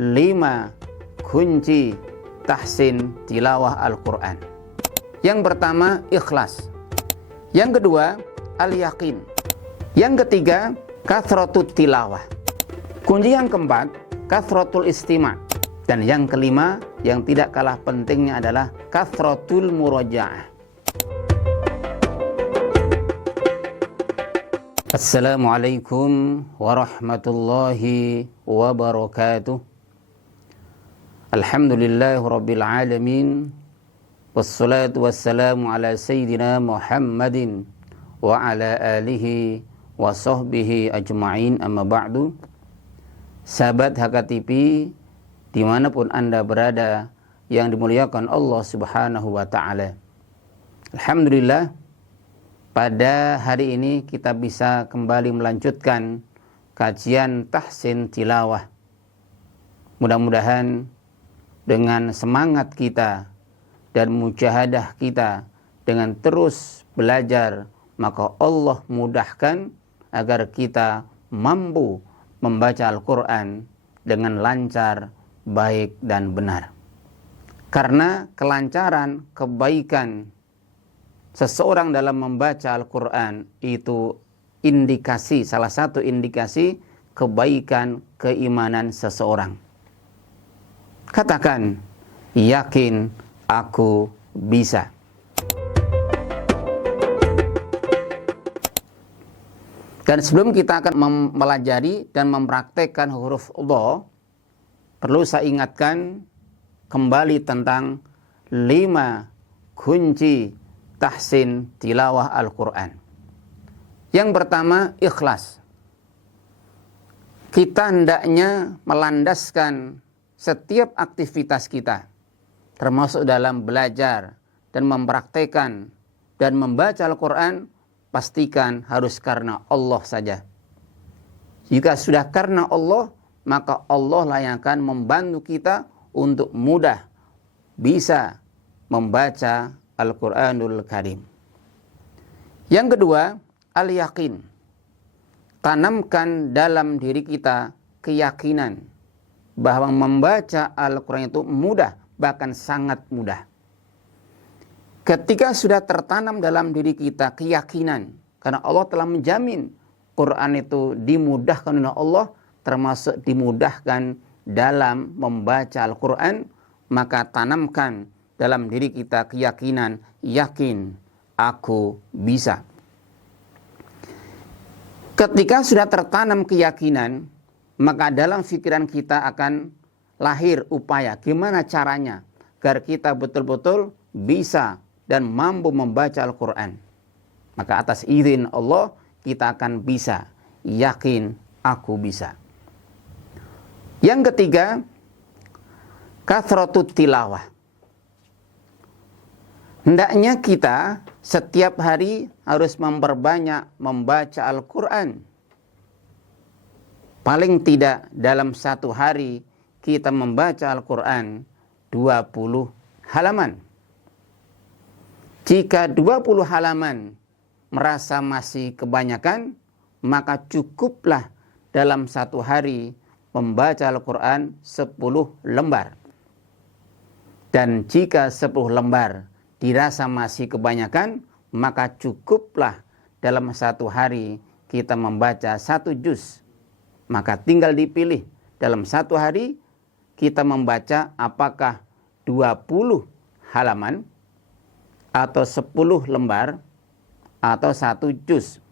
5 kunci tahsin tilawah Al-Quran. Yang pertama, ikhlas. Yang kedua, al-yaqin. Yang ketiga, kathratut tilawah. Kunci yang keempat, kathratul istima'. Dan yang kelima, yang tidak kalah pentingnya adalah kathratul muraja'ah. Assalamualaikum warahmatullahi wabarakatuh. Alhamdulillahi rabbil alamin. Wassalatu wassalamu ala sayyidina Muhammadin wa ala alihi wa sahbihi ajma'in, amma ba'du. Sahabat HKTV dimanapun Anda berada yang dimuliakan Allah subhanahu wa ta'ala, alhamdulillah, pada hari ini kita bisa kembali melanjutkan kajian tahsin tilawah. Mudah-mudahan dengan semangat kita dan mujahadah kita dengan terus belajar, maka Allah mudahkan agar kita mampu membaca Al-Quran dengan lancar, baik dan benar. Karena kelancaran, kebaikan seseorang dalam membaca Al-Quran itu indikasi, salah satu indikasi kebaikan keimanan seseorang. Katakan, yakin aku bisa. Dan sebelum kita akan mempelajari dan mempraktekkan huruf Allah, perlu saya ingatkan kembali tentang 5 kunci tahsin tilawah Al-Quran. Yang pertama, ikhlas. Kita hendaknya melandaskan setiap aktivitas kita, termasuk dalam belajar dan mempraktekkan dan membaca Al-Quran, pastikan harus karena Allah saja. Jika sudah karena Allah, maka Allah lah yang akan membantu kita untuk mudah bisa membaca Al-Quranul Karim. Yang kedua, al-yaqin. Tanamkan dalam diri kita keyakinan bahwa membaca Al-Quran itu mudah, bahkan sangat mudah. Ketika sudah tertanam dalam diri kita keyakinan, karena Allah telah menjamin Quran itu dimudahkan oleh Allah, termasuk dimudahkan dalam membaca Al-Quran, maka tanamkan dalam diri kita keyakinan, yakin aku bisa. Ketika sudah tertanam keyakinan, maka dalam pikiran kita akan lahir upaya gimana caranya agar kita betul-betul bisa dan mampu membaca Al-Quran. Maka atas izin Allah kita akan bisa, yakin aku bisa. Yang ketiga, kathratut tilawah. Hendaknya kita setiap hari harus memperbanyak membaca Al-Quran. Paling tidak dalam satu hari kita membaca Al-Quran 20 halaman. Jika 20 halaman merasa masih kebanyakan, maka cukuplah dalam satu hari membaca Al-Quran 10 lembar. Dan jika 10 lembar dirasa masih kebanyakan, maka cukuplah dalam satu hari kita membaca 1 juz. Maka tinggal dipilih dalam satu hari kita membaca apakah 20 halaman atau 10 lembar atau 1 juz.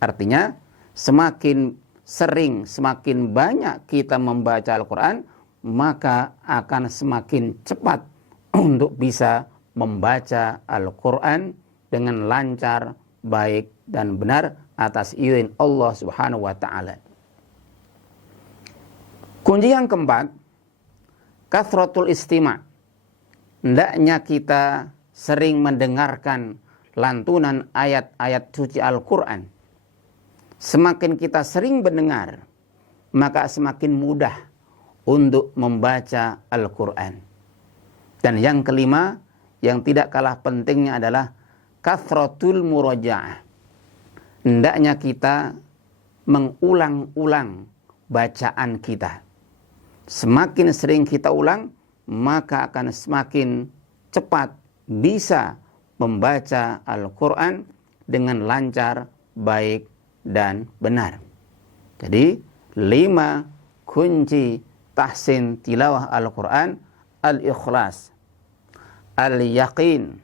Artinya semakin sering, semakin banyak kita membaca Al-Quran, maka akan semakin cepat untuk bisa membaca Al-Quran dengan lancar, baik dan benar atas izin Allah subhanahu wa ta'ala. Kunci yang keempat, kathratul istima'. Hendaknya kita sering mendengarkan lantunan ayat-ayat suci Al-Quran. Semakin kita sering mendengar, maka semakin mudah untuk membaca Al-Quran. Dan yang kelima, yang tidak kalah pentingnya adalah kathratul muraja'ah. Hendaknya kita mengulang-ulang bacaan kita. semakin sering kita ulang, maka akan semakin cepat bisa membaca Al-Quran dengan lancar, baik, dan benar. Jadi 5 kunci tahsin tilawah Al-Quran: al-ikhlas, al-yaqin,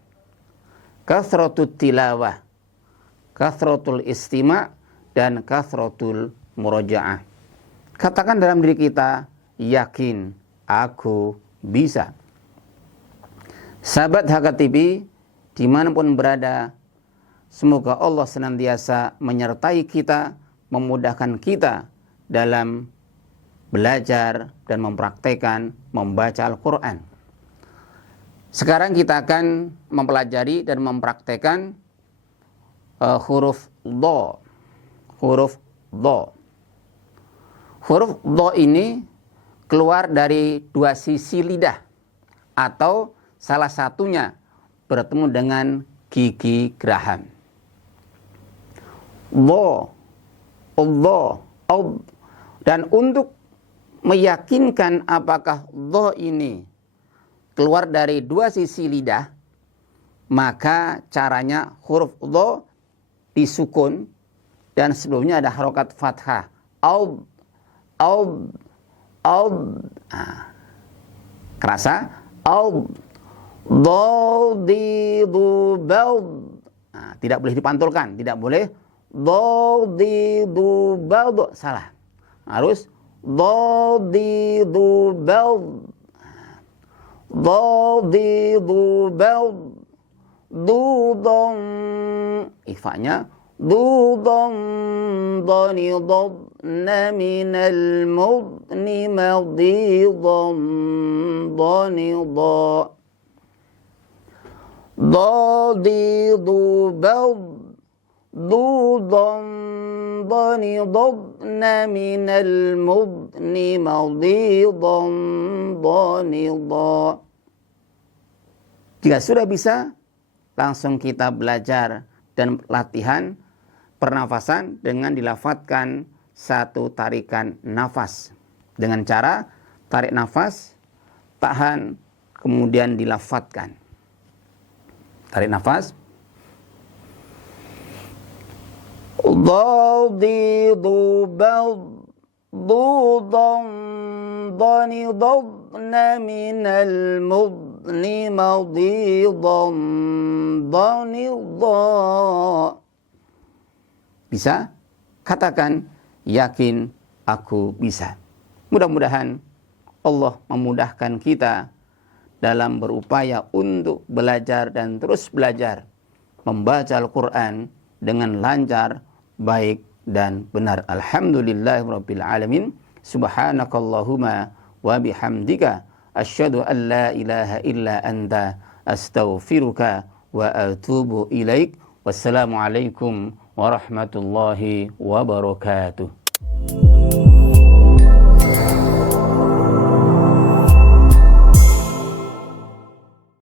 kathratul tilawah, kathratul istima', dan kathratul muraja'ah. Katakan dalam diri kita, yakin aku bisa. Sahabat HKTV dimanapun berada, semoga Allah senantiasa menyertai kita, memudahkan kita dalam belajar dan mempraktekkan membaca Al-Quran. Sekarang kita akan mempelajari dan mempraktekkan huruf dha. Huruf dha. Huruf dha ini keluar dari 2 sisi lidah, atau salah satunya bertemu dengan gigi geraham. Dha, dha, dan untuk meyakinkan apakah dha ini keluar dari 2 sisi lidah, maka caranya huruf dha disukun dan sebelumnya ada harokat fathah. Kerasa? Tidak boleh dipantulkan, tidak boleh salah. Harus ikhfa'nya dudan dani dadna minal mudni madidan dani da dadidu bad dudan dani dadna minal mudni madidan dani da. Jika sudah bisa, langsung kita belajar dan latihan pernafasan dengan dilafadzkan satu tarikan nafas. Dengan cara tarik nafas, tahan, kemudian dilafadzkan. Tarik nafas. Dadidu bad dudan dani dadna minal mudni madidan dani dha. Bisa? Katakan, yakin aku bisa. Mudah-mudahan Allah memudahkan kita dalam berupaya untuk belajar dan terus belajar membaca Al-Quran dengan lancar, baik, dan benar. Alhamdulillahirabbil alamin. Subhanakallahumma wa bihamdika asyhadu an la ilaha illa anta astaghfiruka wa atubu ilaik. Wassalamualaikum warahmatullahi wabarakatuh.